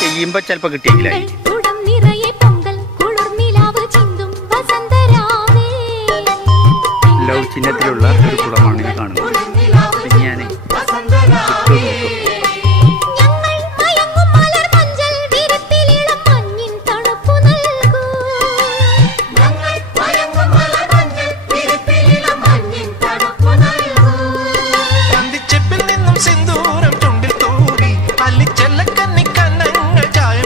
ചെയ്യുമ്പോ ചിലപ്പോ കിട്ടിയെങ്കിലേ ലവ് ചിഹ്നത്തിലുള്ള ഒരു കുളമാണ് ഈ കാണുന്നത്.